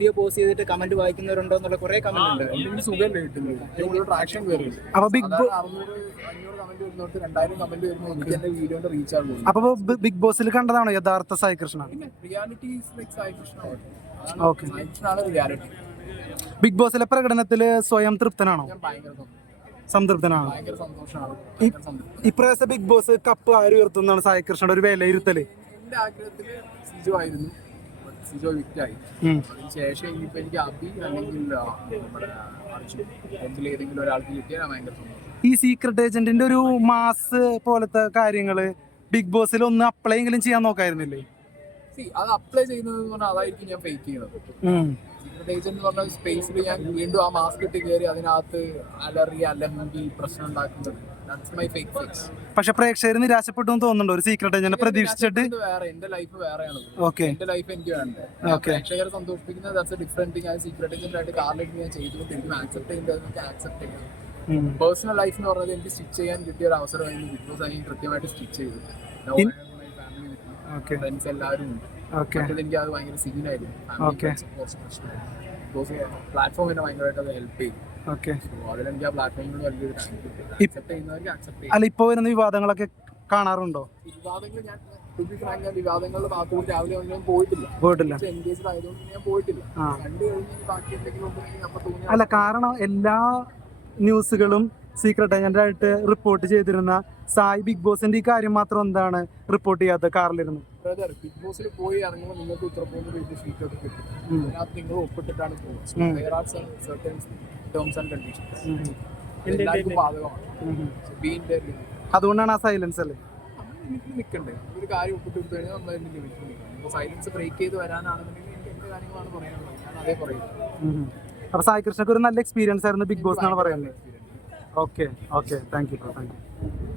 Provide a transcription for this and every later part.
Video post ചെയ്തിട്ട് comment വായിക്കുന്നവരുണ്ടോ എന്നുള്ള കുറെ കമന്റ് ഉണ്ട്. സുഖം ട്രാക്ഷൻ അപ്പൊ ബിഗ് അപ്പൊ ബിഗ് ബോസിൽ കണ്ടതാണോ യഥാർത്ഥ സായി കൃഷ്ണ? ബിഗ് ബോസിലെ പ്രകടനത്തിൽ സ്വയം തൃപ്തനാണോ? സംതൃപ്തനാണ്? ഇപ്രാവശ്യം ഇപ്രാവശ്യത്തെ ബിഗ് ബോസ് കപ്പ് ആര് ഉയർത്തുന്നതാണ് സായി കൃഷ്ണയുടെ ഒരു വിലയിരുത്തൽ? സിജോ ആയിരുന്നു. സിജോ വിറ്റായി. അതിനുശേഷം ഇനിയിപ്പോ എനിക്ക് അബി അല്ലെങ്കിൽ നമ്മുടെ ഏതെങ്കിലും ഒരാൾക്ക് കിട്ടിയാൽ ഭയങ്കര ഈ സീക്രട്ട് ഏജന്റിന്റെ ഒരു മാസ് പോലത്തെ കാര്യങ്ങൾ ബിഗ് ബോസിൽ ഒന്ന് അപ്ലൈ എങ്കിലും ചെയ്യാൻ നോക്കായിരുന്നില്ലേ? അത് അപ്ലൈ ചെയ്യുന്നത് പറഞ്ഞാൽ അതായിരിക്കും ഞാൻ ഫേക്ക് ചെയ്യുന്നത്. സീക്രട്ട് ഏജന്റ് എന്ന് പറഞ്ഞ സ്പേസിൽ ഞാൻ വീണ്ടും ആ മാസ്ക് ഇട്ട് കയറി അതിനകത്ത് അലറി അല്ലെങ്കിൽ പ്രശ്നം ഉണ്ടാക്കുന്നത്. പക്ഷെ പ്രേക്ഷകർ നിരാശപ്പെട്ടു എന്ന് തോന്നുന്നുണ്ടോ. ഒരു സീക്രട്ട് ഞാൻ പ്രതീക്ഷിച്ചിട്ട്. എന്റെ ലൈഫ് വേറെയാണ്. ഓക്കെ എന്റെ ലൈഫ് എനിക്ക്. പ്രേക്ഷകരെ ദാറ്റ്സ് ഡിഫറെന്റ് തിങ് സീക്രട്ട് ഞാൻ ചെയ്തുകൊണ്ടിരിക്കും ആക്സെപ്റ്റ് ചെയ്യുന്നത് എനിക്ക് ആക്സെപ്റ്റ് ചെയ്യാം പേഴ്സണൽ ലൈഫ് എന്ന് പറഞ്ഞത് എനിക്ക് സ്റ്റിച്ച് ചെയ്യാൻ കിട്ടിയ ഒരു അവസരമായിരുന്നു ബിഗ് ബോസ് ആയി കൃത്യമായിട്ട് സ്റ്റിച്ച് ചെയ്തു ഫ്രണ്ട്സ് എല്ലാവരും ഉണ്ട്. എനിക്ക് അത് ഭയങ്കര സീനായിരുന്നു പ്ലാറ്റ്ഫോം എന്നെ ഭയങ്കരമായിട്ട് അത് ഹെൽപ്പ് ചെയ്തു ഓക്കെ സോ അതിലെനിക്ക് ആ പ്ലാറ്റ്ഫോമിനോട് വലിയൊരു താങ്ക് യു അക്സെപ്റ്റ് ചെയ്യുന്നവർക്ക് അക്സെപ്റ്റ് ചെയ്യും. അല്ല ഇപ്പൊ വരുന്ന വിവാദങ്ങളൊക്കെ കാണാറുണ്ടോ? വിവാദങ്ങൾ ഞാൻ വിവാദങ്ങളുടെ ഭാഗത്തോട്ട് രാവിലെ ഒന്നും പോയിട്ടില്ല. പോയിട്ടില്ല. ആയതുകൊണ്ട് ഞാൻ പോയിട്ടില്ല. കണ്ടു ബാക്കി എന്തെങ്കിലും അല്ല കാരണം എല്ലാ ന്യൂസുകളും സീക്രട്ട് ഏജന്റ് ആയിട്ട് റിപ്പോർട്ട് ചെയ്തിരുന്ന സായി ബിഗ് ബോസിന്റെ ഈ കാര്യം മാത്രം എന്താണ് റിപ്പോർട്ട് ചെയ്യാത്ത കാറിലിരുന്നു ബ്രദർ ബിഗ് ബോസിൽ പോയി ഇറങ്ങുമ്പോൾ നിങ്ങൾക്ക് ഉത്തരപ്രദേശ് പേജ് ഷീറ്റ് ഒക്കെ കിട്ടും. അതിനകത്ത് നിങ്ങൾ ഒപ്പിട്ടിട്ടാണ് terms and conditions. എല്ലാവർക്കും ബാധകമാണ്. അതുകൊണ്ടാണ് ആ സൈലൻസ് അല്ലേ? ലിമിറ്റിൽ നിൽക്കണ്ടേ ഒരു കാര്യം ഒപ്പിട്ട് കൊടുത്തു കഴിഞ്ഞാൽ നമ്മൾ അതിന്റെ ലിമിറ്റിൽ നിൽക്കണം സൈലൻസ് ബ്രേക്ക് ചെയ്ത് വരാനാണെന്നുണ്ടെങ്കിൽ എനിക്ക് എന്റെ കാര്യങ്ങളാണ് പറയാനുള്ളത്? ഞാൻ അതേ പറയുന്നത് അപ്പൊ സായി കൃഷ്ണക്ക് ഒരു നല്ല എക്സ്പീരിയൻസ് ആയിരുന്നു ബിഗ് ബോസ് എന്നാണ് പറയുന്നത്. Okay okay. Thank you thank you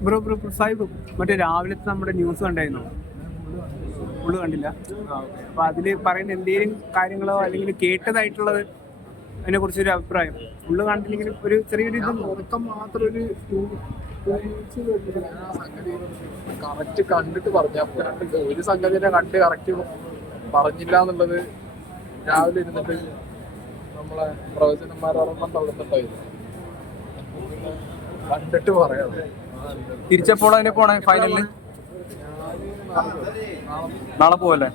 bro bro bro, Sahib മറ്റേ രാവിലത്തെ നമ്മുടെ ന്യൂസ് കണ്ടായിരുന്നു? ഫുള്ള് കണ്ടില്ല. അപ്പൊ അതിൽ പറയുന്ന എന്തെങ്കിലും കാര്യങ്ങളോ അല്ലെങ്കിൽ കേട്ടതായിട്ടുള്ളത് അതിനെ കുറിച്ചൊരു അഭിപ്രായം? ഫുള്ള് കണ്ടില്ലെങ്കിൽ ഒരു ചെറിയൊരു ഇത് ഞാൻ മാത്രം ഒരു കറക്റ്റ് കണ്ടിട്ട് പറഞ്ഞു. ഒരു സംഗതിനെ കണ്ട് കറക്റ്റ് പറഞ്ഞില്ല എന്നുള്ളത് രാവിലെ ഇരുന്നിട്ട് നമ്മളെ പ്രവചനന്മാരോടൊപ്പം തള്ളുന്നുണ്ടായിരുന്നു. കണ്ടിട്ട് പറയാം. തിരിച്ചപ്പോൾ അതിനെ പോണേ ഫൈനലിൽ നാളെ പോവല്ലേ?